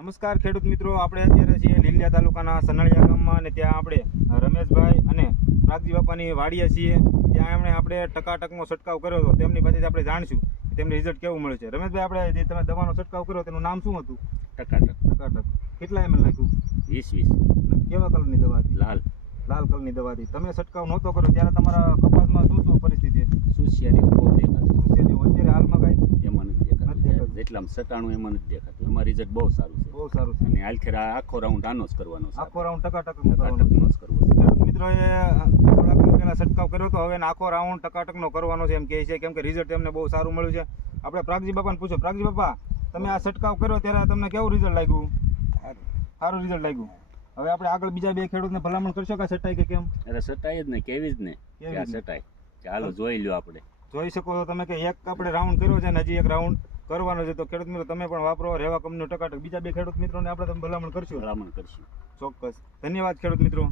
નમસ્કાર ખેડૂત મિત્રો, આપણે અત્યારે છીએ લીલિયા તાલુકાના સનાળિયા ગામમાં અને ત્યાં આપણે રમેશભાઈ અને પ્રાગજી બાપાની વાડીએ છીએ. ત્યાં એમણે આપણે ટકાટકનો છંટકાવ કર્યો હતો. તેમની પાસેથી આપણે જાણશું કે તેમને રિઝલ્ટ કેવું મળે છે. રમેશભાઈ, આપણે જે તમે દવાનો છંટકાવ કર્યો તેનું નામ શું હતું? ટકાટક. કેટલા ml નાખ્યું? 20. કેવા કલરની દવા હતી? લાલ કલરની દવા હતી. તમે છંટકાવ નહોતો કર્યો ત્યારે તમારા કપાસમાં શું પરિસ્થિતિ હતી? સુસિયાની ઉભો દેખાતું. અત્યારે હાલમાં કાંઈ એમાં નથી દેખાતું. જેટલામાં 97 એમાં નથી દેખાતું. એમાં રિઝલ્ટ બહુ સારું છે. બહુ સારું છે. અને આખેરા આખો રાઉન્ડ આનો જ કરવાનો છે. આખો રાઉન્ડ ટકાટકનો ટકાટકનો જ કરવો છે. ખેડૂત મિત્રોએ થોડાક દિવસ પહેલા છંટકાવ કર્યો હતો. હવે આખો રાઉન્ડ ટકાટકનો કરવાનો છે એમ કહે છે, કેમ કે રિઝલ્ટ એમને બહુ સારું મળ્યું છે. આપણે પ્રાગજી બાપાને પૂછો. પ્રાગજી બાપા, તમે આ છંટકાવ કર્યો ત્યારે તમને કેવું રિઝલ્ટ લાગ્યું? સારું રિઝલ્ટ લાગ્યું. હવે આપણે આગળ બીજા બે ખેડૂતને ભલામણ કરશો કે છટાઈ કે કેમ? અરે સટાય જ ને, કેવી જ ને કે આ સટાય. ચાલો જોઈ લ્યો. આપણે જોઈ શકો છો તમે કે એક આપણે રાઉન્ડ કર્યો છે ને હજી એક રાઉન્ડ કરવાનો છે. તો ખેડૂત મિત્રો તમે પણ વાપરો રેવા કંપનીનો ટકાટક. બીજા બે ખેડૂત મિત્રોને આપણે તમે ભલામણ કરશું. ભલામણ કરશું. ચોક્કસ. ધન્યવાદ ખેડૂત મિત્રો.